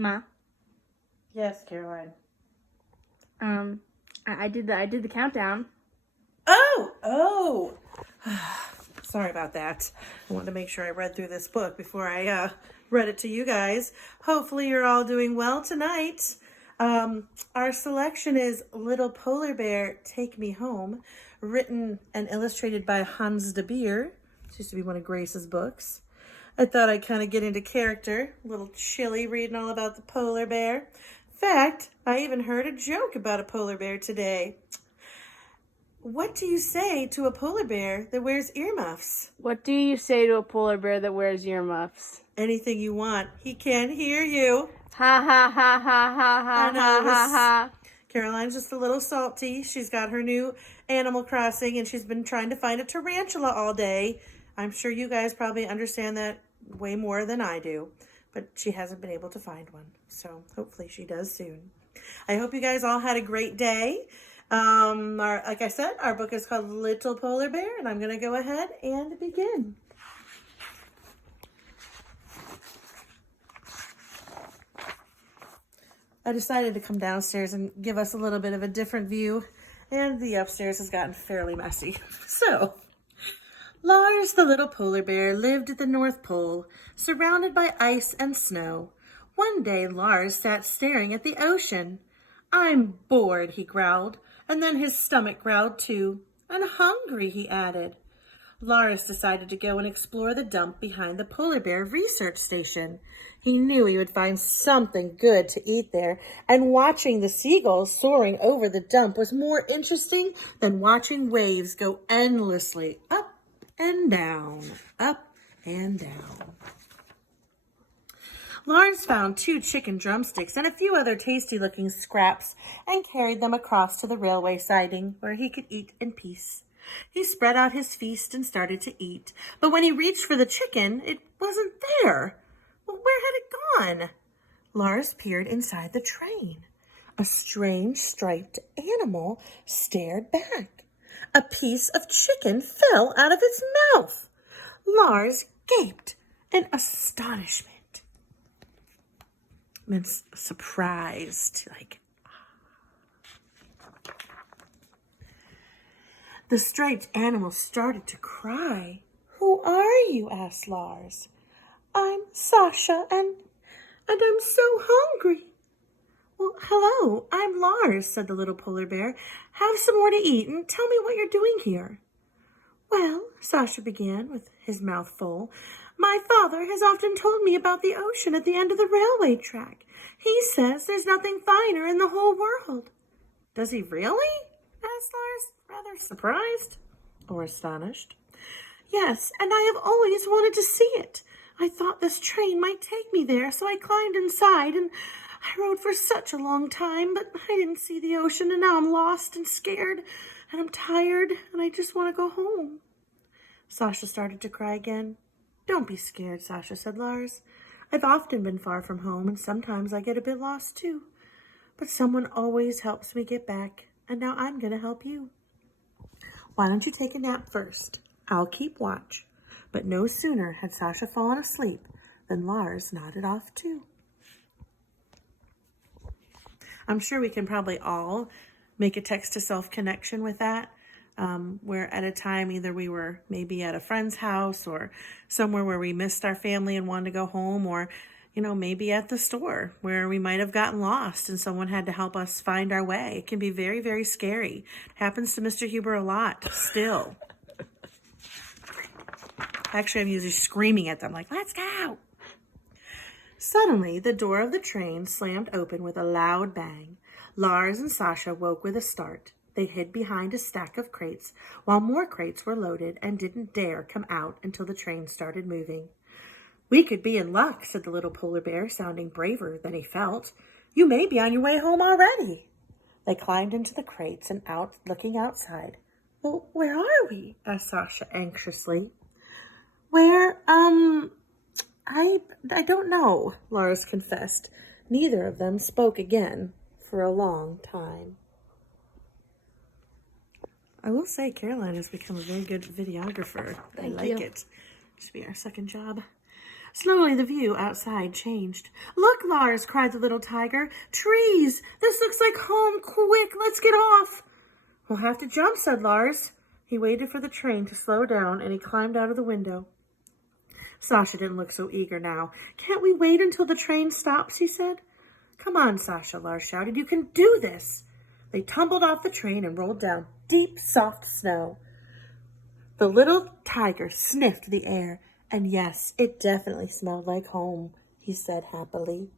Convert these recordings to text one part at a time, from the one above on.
Ma. Yes, Caroline. I did the countdown. Oh. Sorry about that. I wanted to make sure I read through this book before I read it to you guys. Hopefully you're all doing well tonight. Our selection is Little Polar Bear, Take Me Home, written and illustrated by Hans de Beer. This used to be one of Grace's books. I thought I'd kind of get into character. A little chilly reading all about the polar bear. In fact, I even heard a joke about a polar bear today. What do you say to a polar bear that wears earmuffs? What do you say to a polar bear that wears earmuffs? Anything you want. He can't hear you. Ha ha ha ha ha ha I know, ha ha ha. Caroline's just a little salty. She's got her new Animal Crossing and she's been trying to find a tarantula all day. I'm sure you guys probably understand that way more than I do, but she hasn't been able to find one. So hopefully she does soon. I hope you guys all had a great day. Like I said, our book is called Little Polar Bear, and I'm going to go ahead and begin. I decided to come downstairs and give us a little bit of a different view, and the upstairs has gotten fairly messy. So, Lars the little polar bear lived at the North Pole, surrounded by ice and snow. One day, Lars sat staring at the ocean. "I'm bored," he growled, and then his stomach growled too. "And hungry," he added. Lars decided to go and explore the dump behind the polar bear research station. He knew he would find something good to eat there, and watching the seagulls soaring over the dump was more interesting than watching waves go endlessly up and down, up and down. Lars found 2 chicken drumsticks and a few other tasty-looking scraps and carried them across to the railway siding where he could eat in peace. He spread out his feast and started to eat, but when he reached for the chicken, it wasn't there. Well, where had it gone? Lars peered inside the train. A strange striped animal stared back. A piece of chicken fell out of its mouth. Lars gaped in astonishment. And surprised, The striped animal started to cry. "Who are you?" asked Lars. "I'm Sasha, and I'm so hungry." "Well, hello, I'm Lars," said the little polar bear. "Have some more to eat and tell me what you're doing here." "Well," Sasha began with his mouth full, "my father has often told me about the ocean at the end of the railway track. He says there's nothing finer in the whole world." "Does he really?" asked Lars, rather surprised or astonished. "Yes, and I have always wanted to see it. I thought this train might take me there, so I climbed inside, and I rode for such a long time, but I didn't see the ocean, and now I'm lost and scared, and I'm tired, and I just want to go home." Sasha started to cry again. "Don't be scared, Sasha," said Lars. "I've often been far from home, and sometimes I get a bit lost too. But someone always helps me get back, and now I'm going to help you. Why don't you take a nap first? I'll keep watch." But no sooner had Sasha fallen asleep than Lars nodded off too. I'm sure we can probably all make a text-to-self connection with that, where at a time either we were maybe at a friend's house or somewhere where we missed our family and wanted to go home, or maybe at the store where we might have gotten lost and someone had to help us find our way. It can be very, very scary. It happens to Mr. Huber a lot still. Actually, I'm usually screaming at them like, "Let's go." Suddenly, the door of the train slammed open with a loud bang. Lars and Sasha woke with a start. They hid behind a stack of crates while more crates were loaded and didn't dare come out until the train started moving. "We could be in luck," said the little polar bear, sounding braver than he felt. "You may be on your way home already." They climbed into the crates and looking outside. "Well, where are we?" asked Sasha anxiously. "Where, I don't know," Lars confessed. Neither of them spoke again for a long time. I will say Caroline has become a very good videographer. I like it. Should be our second job. Slowly the view outside changed. "Look, Lars," cried the little tiger. "Trees! This looks like home! Quick, let's get off!" "We'll have to jump," said Lars. He waited for the train to slow down and he climbed out of the window. Sasha didn't look so eager now. "Can't we wait until the train stops?" he said. "Come on, Sasha," Lars shouted. "You can do this." They tumbled off the train and rolled down deep, soft snow. The little tiger sniffed the air, and yes, it definitely smelled like home, he said happily.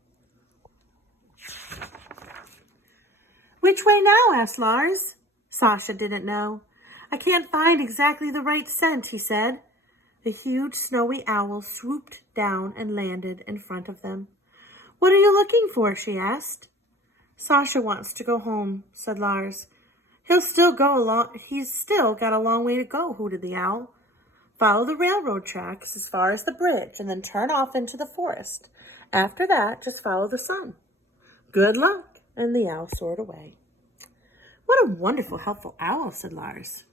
"Which way now?" asked Lars. Sasha didn't know. "I can't find exactly the right scent," he said. The huge snowy owl swooped down and landed in front of them. "What are you looking for?" she asked. "Sasha wants to go home," said Lars. He's still got a long way to go," hooted the owl. "Follow the railroad tracks as far as the bridge and then turn off into the forest. After that, just follow the sun." "Good luck," and the owl soared away. "What a wonderful, helpful owl," said Lars.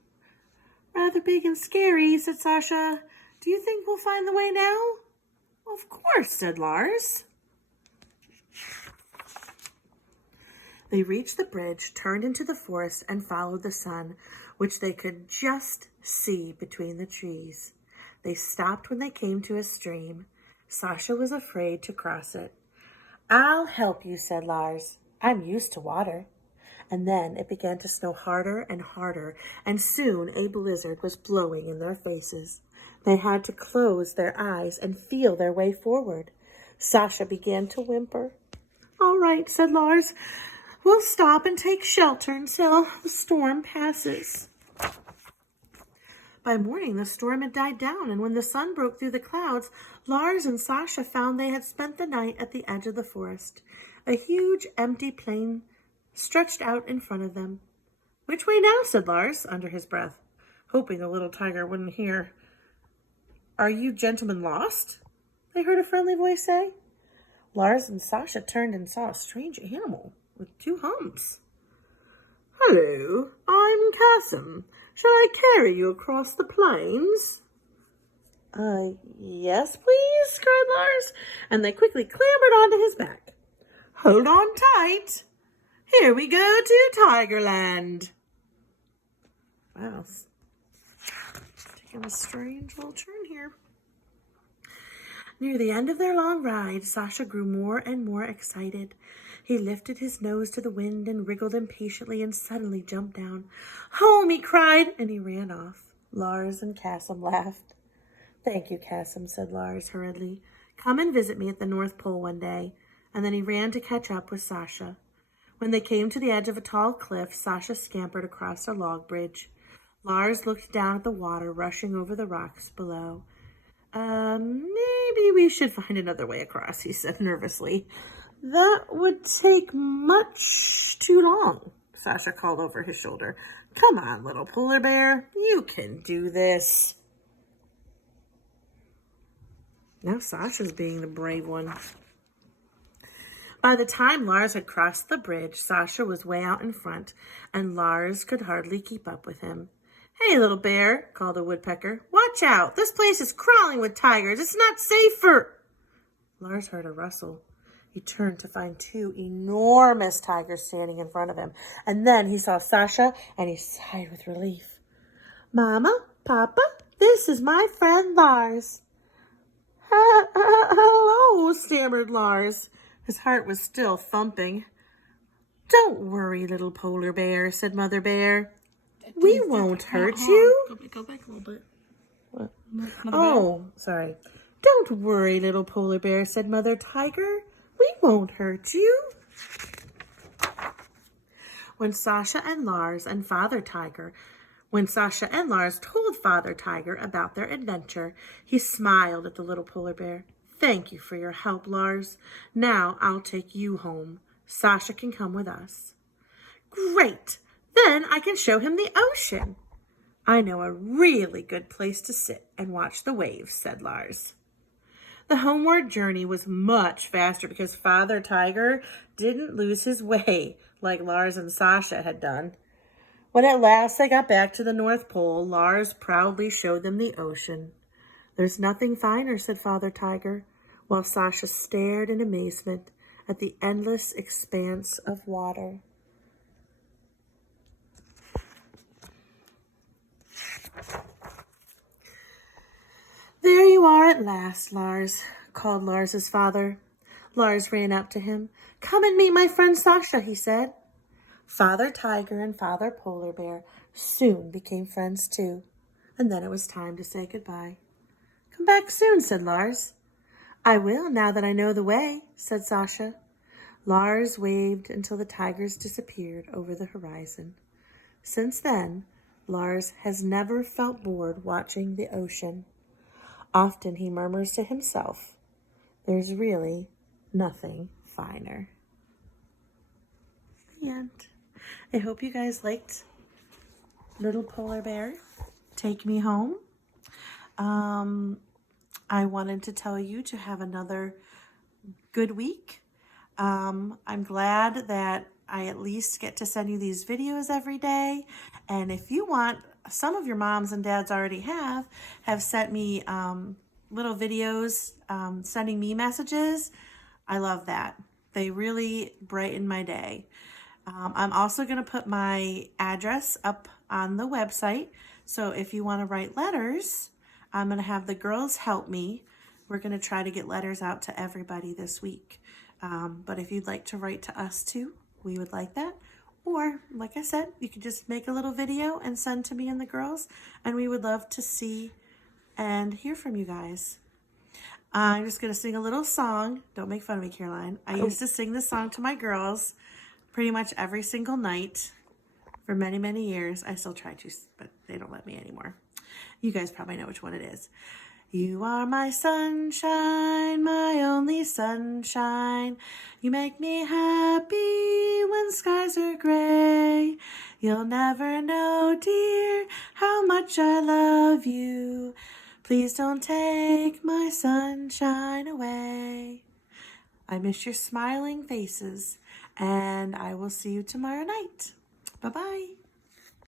"Rather big and scary," said Sasha. "Do you think we'll find the way now?" "Of course," said Lars. They reached the bridge, turned into the forest, and followed the sun, which they could just see between the trees. They stopped when they came to a stream. Sasha was afraid to cross it. "I'll help you," said Lars. "I'm used to water." And then it began to snow harder and harder, and soon a blizzard was blowing in their faces. They had to close their eyes and feel their way forward. Sasha began to whimper. "All right," said Lars. "We'll stop and take shelter until the storm passes." By morning, the storm had died down, and when the sun broke through the clouds, Lars and Sasha found they had spent the night at the edge of the forest. A huge, empty plain stretched out in front of them. "Which way now?" said Lars, under his breath, hoping the little tiger wouldn't hear. "Are you gentlemen lost?" they heard a friendly voice say. Lars and Sasha turned and saw a strange animal with two humps. "Hello, I'm Kasim. Shall I carry you across the plains?" Yes, please," cried Lars, and they quickly clambered onto his back. "Hold on tight. Here we go to Tigerland." Wow, it's taking a strange little turn here. Near the end of their long ride, Sasha grew more and more excited. He lifted his nose to the wind and wriggled impatiently and suddenly jumped down. "Home!" he cried, and he ran off. Lars and Kasim laughed. "Thank you, Kasim," said Lars hurriedly. "Come and visit me at the North Pole one day." And then he ran to catch up with Sasha. When they came to the edge of a tall cliff, Sasha scampered across a log bridge. Lars looked down at the water rushing over the rocks below. Maybe we should find another way across," he said nervously. "That would take much too long," Sasha called over his shoulder. "Come on, little polar bear. You can do this." Now Sasha's being the brave one. By the time Lars had crossed the bridge, Sasha was way out in front, and Lars could hardly keep up with him. "Hey, little bear," called a woodpecker. "Watch out. This place is crawling with tigers. It's not safer." Lars heard a rustle. He turned to find two enormous tigers standing in front of him. And then he saw Sasha, and he sighed with relief. "Mama, Papa, this is my friend Lars." "Hello," stammered Lars. His heart was still thumping. "Don't worry, little polar bear," said Mother Bear. "We won't hurt you." Go back a little bit. What? Oh, sorry. "Don't worry, little polar bear," said Mother Tiger. "We won't hurt you." When Sasha and Lars told Father Tiger about their adventure, he smiled at the little polar bear. "Thank you for your help, Lars. Now I'll take you home. Sasha can come with us." "Great! Then I can show him the ocean." "I know a really good place to sit and watch the waves," said Lars. The homeward journey was much faster because Father Tiger didn't lose his way like Lars and Sasha had done. When at last they got back to the North Pole, Lars proudly showed them the ocean. "There's nothing finer," said Father Tiger. while Sasha stared in amazement at the endless expanse of water. "There you are at last, Lars," called Lars's father. Lars ran up to him. "Come and meet my friend Sasha," he said. Father Tiger and Father Polar Bear soon became friends too, and then it was time to say goodbye. "Come back soon," said Lars. "I will, now that I know the way," said Sasha. Lars waved until the tigers disappeared over the horizon. Since then, Lars has never felt bored watching the ocean. Often he murmurs to himself, "There's really nothing finer." The end. I hope you guys liked Little Polar Bear, Take Me Home. I wanted to tell you to have another good week. I'm glad that I at least get to send you these videos every day. And if you want, some of your moms and dads already have sent me little videos sending me messages. I love that. They really brighten my day. I'm also going to put my address up on the website. So if you want to write letters, I'm going to have the girls help me. We're going to try to get letters out to everybody this week. But if you'd like to write to us too, we would like that. Or, like I said, you could just make a little video and send to me and the girls. And we would love to see and hear from you guys. I'm just going to sing a little song. Don't make fun of me, Caroline. I used to sing this song to my girls pretty much every single night for many, many years. I still try to, but they don't let me anymore. You guys probably know which one it is. "You are my sunshine, my only sunshine. You make me happy when skies are gray. You'll never know, dear, how much I love you. Please don't take my sunshine away." I miss your smiling faces, and I will see you tomorrow night. Bye-bye.